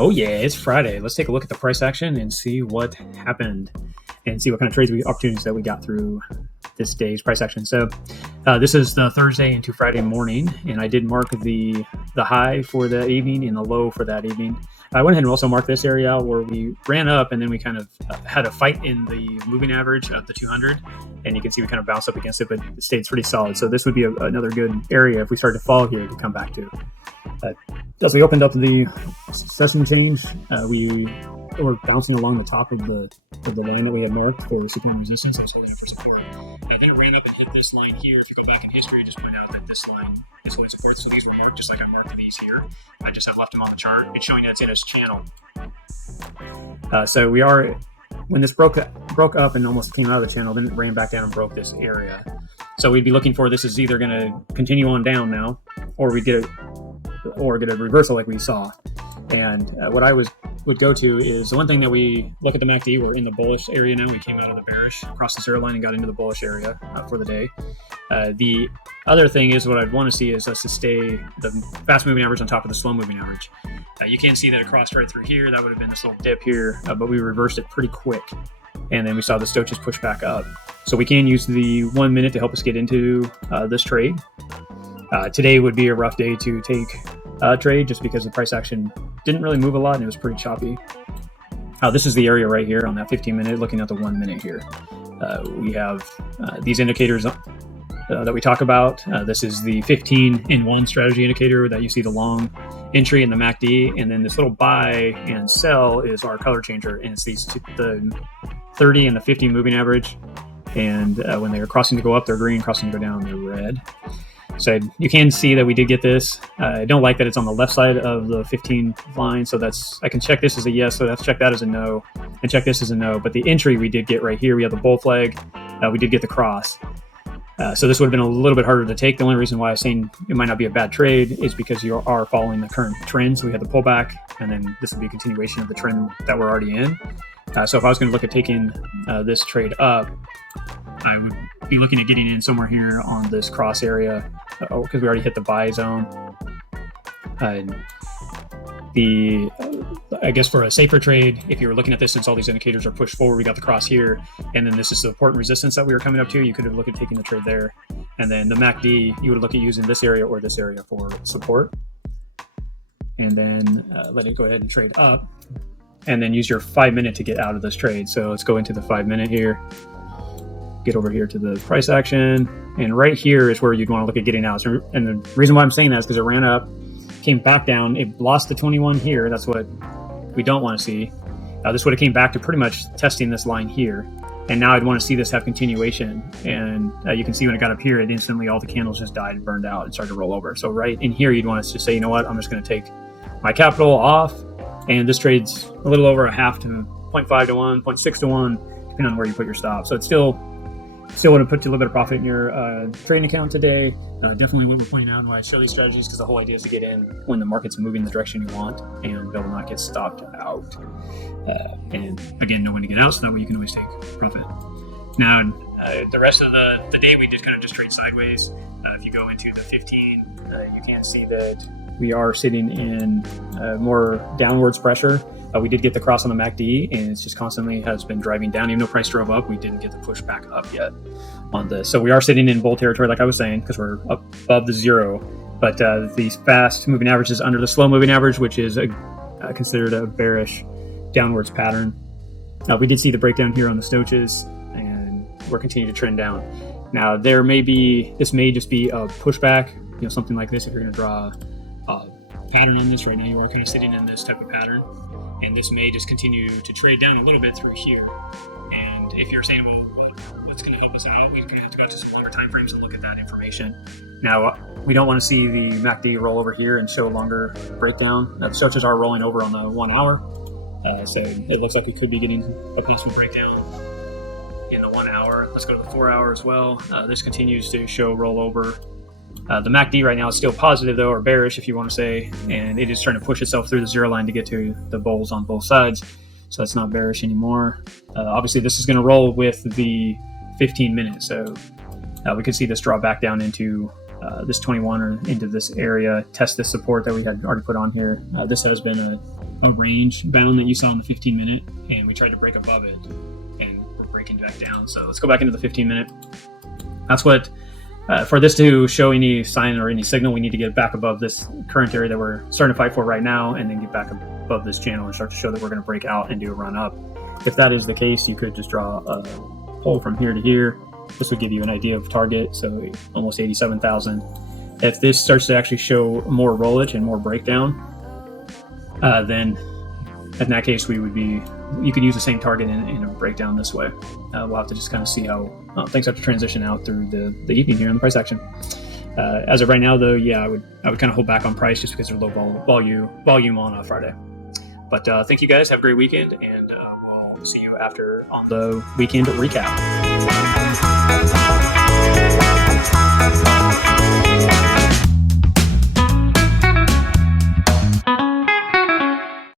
Oh yeah, it's Friday. Let's take a look at the price action and see what happened and see what kind of opportunities that we got through this day's price action. So this is the Thursday into Friday morning, and I did mark the high for the evening and the low for that evening. I went ahead and also marked this area out where we ran up and then we kind of had a fight in the moving average of the 200, and you can see we kind of bounced up against it, but it stayed pretty solid. So this would be another good area if we started to fall here to come back to. As we opened up the session change, we were bouncing along the top of the line that we had marked for support and resistance. I was holding it for support. Then it ran up and hit this line here. If you go back in history, just point out that this line is holding support. So these were marked just like I marked these here. I just have left them on the chart and showing that it's in its channel. So we are, when this broke up and almost came out of the channel, then it ran back down and broke this area. So we'd be looking for, this is either going to continue on down now, or we get a reversal like we saw. And what I would go to is the one thing that we look at the MACD, we're in the bullish area now. We came out of the bearish, crossed the zero line and got into the bullish area for the day. The other thing is what I'd want to see is us to stay the fast moving average on top of the slow moving average. You can see that it crossed right through here. That would have been this little dip here, but we reversed it pretty quick. And then we saw the stochastic push back up. So we can use the 1 minute to help us get into this trade. Today would be a rough day to take trade just because the price action didn't really move a lot and it was pretty choppy. This is the area right here on that 15 minute, looking at the 1 minute here. We have these indicators that we talk about. This is the 15-in-1 strategy indicator that you see the long entry in the MACD, and then this little buy and sell is our color changer, and it's these the 30 and the 50 moving average. And when they're crossing to go up, they're green, crossing to go down, they're red. So you can see that we did get this. I don't like that it's on the left side of the 15 line. So I can check this as a yes. So let's check that as a no and check this as a no. But the entry we did get right here, we have the bull flag. We did get the cross. So this would have been a little bit harder to take. The only reason why I'm saying it might not be a bad trade is because you are following the current trend. So we had the pullback, and then this would be a continuation of the trend that we're already in. So if I was going to look at taking this trade up, I would be looking at getting in somewhere here on this cross area because we already hit the buy zone. I guess for a safer trade, if you were looking at this, since all these indicators are pushed forward, we got the cross here, and then this is the support and resistance that we were coming up to. You could have looked at taking the trade there, and then the MACD, you would look at using this area or this area for support, and then let it go ahead and trade up, and then use your 5 minute to get out of this trade. So let's go into the 5 minute here. Get over here to the price action, and right here is where you'd want to look at getting out. So, and the reason why I'm saying that is because it ran up, came back down, it lost the 21 here. That's what we don't want to see. This would have came back to pretty much testing this line here, and now I'd want to see this have continuation. And you can see when it got up here, it instantly, all the candles just died and burned out and started to roll over. So right in here, you'd want us to say, you know what, I'm just going to take my capital off, and this trade's a little over a half to 0.5 to 1, 0.6 to 1, depending on where you put your stop. So it's still want to put a little bit of profit in your trading account today. Definitely what we're pointing out and why I show these strategies, because the whole idea is to get in when the market's moving the direction you want and be able to not get stopped out. And again, know when to get out, so that way you can always take profit. Now, the rest of the day, we did kind of just trade sideways. If you go into the 15, you can see that we are sitting in more downwards pressure. We did get the cross on the MACD, and it's just constantly has been driving down. Even though price drove up, we didn't get the push back up yet on this. So we are sitting in bull territory, like I was saying, because we're up above the zero. But these fast moving averages under the slow moving average, which is considered a bearish downwards pattern. We did see the breakdown here on the stochastics, and we're continuing to trend down. Now this may just be a pushback, something like this. If you're going to draw a pattern on this right now, you are kind of sitting in this type of pattern. And this may just continue to trade down a little bit through here. And if you're saying, well, what's going to help us out, we have to go to some longer time frames and look at that information. Now, we don't want to see the MACD roll over here and show a longer breakdown. Now, the structures are rolling over on the 1 hour. So it looks like we could be getting a peaceful breakdown in the 1 hour. Let's go to the 4 hour as well. This continues to show rollover. The MACD right now is still positive, though, or bearish, if you want to say, and it is trying to push itself through the zero line to get to the bulls on both sides. So it's not bearish anymore. Obviously, this is going to roll with the 15 minutes. So we could see this draw back down into this 21 or into this area, test this support that we had already put on here. This has been a range bound that you saw in the 15-minute, and we tried to break above it, and we're breaking back down. So let's go back into the 15-minute. That's what, for this to show any sign or any signal, we need to get back above this current area that we're starting to fight for right now, and then get back above this channel and start to show that we're going to break out and do a run up. If that is the case, you could just draw a pole from here to here. This would give you an idea of target, so almost 87,000. If this starts to actually show more rollage and more breakdown, then in that case, you could use the same target in a breakdown this way. We'll have to just kind of see how things have to transition out through the evening here in the price action. As of right now, though, yeah, I would kind of hold back on price just because they're low volume on Friday. But thank you guys. Have a great weekend, and we'll see you after on the weekend recap.